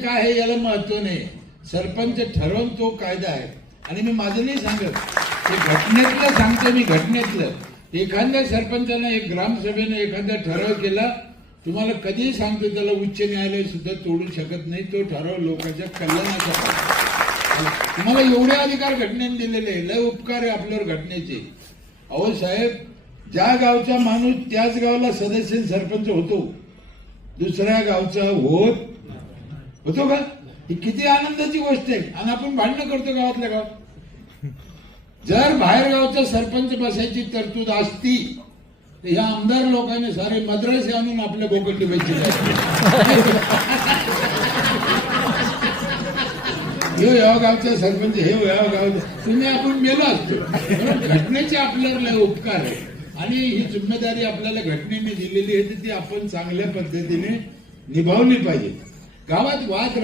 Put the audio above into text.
काय आहे याला महत्व नाही. सरपंच ठरवून तो कायदा आहे. आणि मी माझं नाही सांगत, ते घटनेतलं सांगतो मी. घटनेतलं एखाद्या सरपंचानं एक ग्रामसभेनं एखादा ठराव केला, तुम्हाला कधीही सांगतो त्याला उच्च न्यायालय सुद्धा तोडू शकत नाही. तो ठराव लोकांच्या कल्याणाचा. तुम्हाला एवढे अधिकार घटनेने दिलेले, लय उपकार आहे आपल्यावर घटनेचे. अहो साहेब, ज्या गावचा माणूस त्याच गावाला सदस्य सरपंच होतो, दुसऱ्या गावचा होतो का? ही किती आनंदाची गोष्ट आहे. आणि आपण भांडणं करतो गावातल्या गाव. जर बाहेर गावचा सरपंच बसायची तरतूद असती तर ह्या आमदार लोकांनी सारे मद्रासी आणून आपल्या बोकंडी बसले. हे या गावचा सरपंच, हे या गावचा, तुम्ही आपण मेलो असतो. घटनेचे आपल्यावर लय उपकार आहे आणि ही जिम्मेदारी आपल्याला घटनेने दिलेली आहे, ती आपण चांगल्या पद्धतीने निभावली पाहिजे. गावात वाद